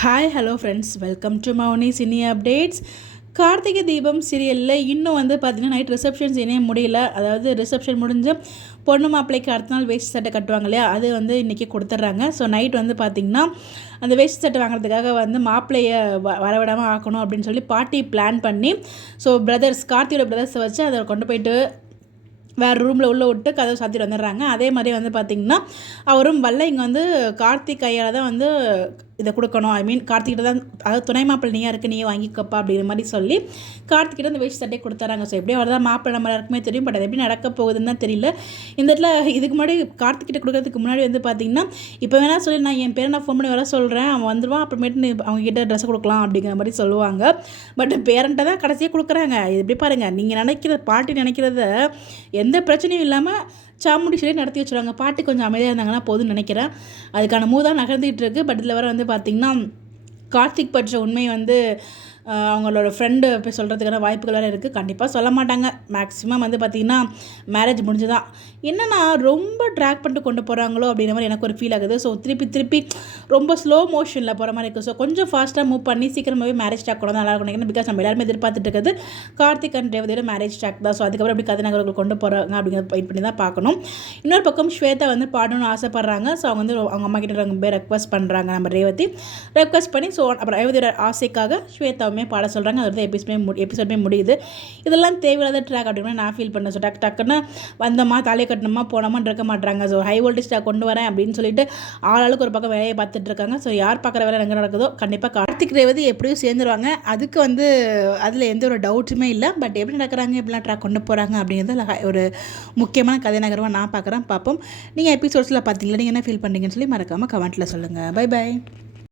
Hi hello friends, welcome to Mouni cine updates. Karthigai Deepam சீரியலில் இன்னும் பார்த்திங்கன்னா நைட் ரிசப்ஷன் சீனே முடியல. அதாவது ரிசப்ஷன் முடிஞ்சு பொண்ணு மாப்பிள்ளைக்கு அடுத்த நாள் வேஷ்டி சட்டை கட்டுவாங்க இல்லையா, அது இன்றைக்கி கொடுத்துட்றாங்க. ஸோ நைட் பார்த்திங்கன்னா அந்த வேஷ்டி சட்டை வாங்குறதுக்காக மாப்பிள்ளையை வரவிடாமல் ஆக்கணும் அப்படின்னு சொல்லி பாட்டி பிளான் பண்ணி, ஸோ கார்த்தியோட பிரதர்ஸை வச்சு அதை கொண்டு போயிட்டு வேறு ரூமில் உள்ளே விட்டு கதவை சாத்திட்டு வந்துடுறாங்க. அதே மாதிரி பார்த்திங்கன்னா அவரும் வரல. இங்கே கார்த்திக் கையால் தான் இதை கொடுக்கணும். கார்த்திகிட்ட தான், அதாவது துணை மாப்பிள்ளை நீயாக இருக்குது, நீயே வாங்கிக்கப்பா அப்படிங்கிற மாதிரி சொல்லி கார்த்திகிட்ட அந்த வேஷ்டி சட்டையை கொடுத்துறாங்க. ஸோ எப்படியும் அவர் தான் மாப்பிள்ளை நம்ம எல்லாருக்குமே தெரியும். பட் அது எப்படி நடக்க போகுதுன்னு தான் தெரியல. இந்த இடத்துல இதுக்கு முன்னாடி கார்த்திகிட்ட கொடுக்கறதுக்கு முன்னாடி பார்த்திங்கன்னா, இப்போ வேணால் சொல்லி நான் என் பேரை நான் ஃபோன் பண்ணி வர சொல்கிறேன், அவன் வந்துடுவான், அப்புறமேட்டு அவங்ககிட்ட ட்ரெஸ் கொடுக்கலாம் அப்படிங்கிற மாதிரி சொல்லுவாங்க. பட் பேரண்ட்டை தான் கடைசியாக கொடுக்குறாங்க. இது எப்படி பாருங்கள், நீங்கள் பாட்டி நினைக்கிறத எந்த பிரச்சனையும் இல்லாமல் சாமுண்டி சொல்லி நடத்தி வச்சுருவாங்க. பாட்டி கொஞ்சம் அமைதியாக இருந்தாங்கன்னா போதும்னு நினைக்கிறேன். அதுக்கான மூதான் நகர்ந்துகிட்டு இருக்குது. பட் இதில் வர பார்த்திங்கன்னா கார்த்திக் பற்ற உண்மை அவங்களோட ஃப்ரெண்டு போய் சொல்கிறதுக்கான வாய்ப்புகள் வேறு இருக்குது. கண்டிப்பாக சொல்ல மாட்டாங்க. மேக்ஸிமம் பார்த்திங்கன்னா மேரேஜ் முடிஞ்சு தான். என்னென்னா ரொம்ப ட்ராக் பண்ணிட்டு கொண்டு போகிறாங்களோ அப்படிங்கிற மாதிரி எனக்கு ஒரு ஃபீல் ஆகுது. ஸோ திருப்பி ரொம்ப ஸ்லோ மோஷனில் போகிற மாதிரி இருக்குது. ஸோ கொஞ்சம் ஃபாஸ்ட்டாக மூவ் பண்ணி சீக்கிரமாகவே மேரேஜ் ஸ்டாக் கொண்டு நல்லா இருக்கும். பிகாஸ் நம்ம எல்லாருமே எதிர்பார்த்துட்டு இருக்கிறது கார்த்திக் அண்ட் ரேவதியோட மேரேஜ் ஸ்டாக் தான். ஸோ அதுக்கப்புறம் எப்படி கதை நகர்கள் கொண்டு போகிறாங்க அப்படிங்கிறத வெயிட் பண்ணி தான் பார்க்கணும். இன்னொரு பக்கம் ஸ்வேதா பாடணும்னு ஆசைப்பட்றாங்க. ஸோ அவங்க அவங்க அம்மா கிட்ட ரொம்ப ரெக்வஸ்ட் பண்ணுறாங்க நம்ம ரேவதி. ரெக்வஸ்ட் பண்ணி ஸோ அப்புறம் ரேவதியோட ஆசைக்காக ஸ்வேதா பாட சொல்கிறாங்க. அது எபிசோடுமே முடியுது. இதெல்லாம் தேவையில்லாத ட்ராக் அப்படின்னு நான் ஃபீல் பண்ணேன். ஸோ டக்குன்னு வந்தோமா, தலையை கட்டணுமா, போனோமான்னு இருக்க மாட்டாங்க. ஸோ ஹை வோல்டேஜ் ட்ராக் கொண்டு வரேன் அப்படின்னு சொல்லிட்டு ஆளாளுக்கு ஒரு பக்கம் வேலையை பார்த்துட்டு இருக்காங்க. ஸோ யார் பார்க்குற வேலை எங்கே நடக்குதோ கண்டிப்பாக கார்த்திக் ரேவதி எப்படியும் சேர்ந்துருவாங்க. அதுக்கு அதில் எந்த ஒரு டவுட்டுமே இல்லை. பட் எப்படி நடக்கிறாங்க, எப்படிலாம் ட்ராக் கொண்டு போகிறாங்க அப்படிங்கிறது ஒரு முக்கியமான கதை நகரமாக நான் பார்க்குறேன். பார்ப்போம். நீங்கள் எபிசோட்ஸில் பார்த்தீங்களா, நீங்கள் என்ன ஃபீல் பண்ணுறீங்கன்னு சொல்லி மறக்காமல் கமெண்ட்டில் சொல்லுங்கள். பை.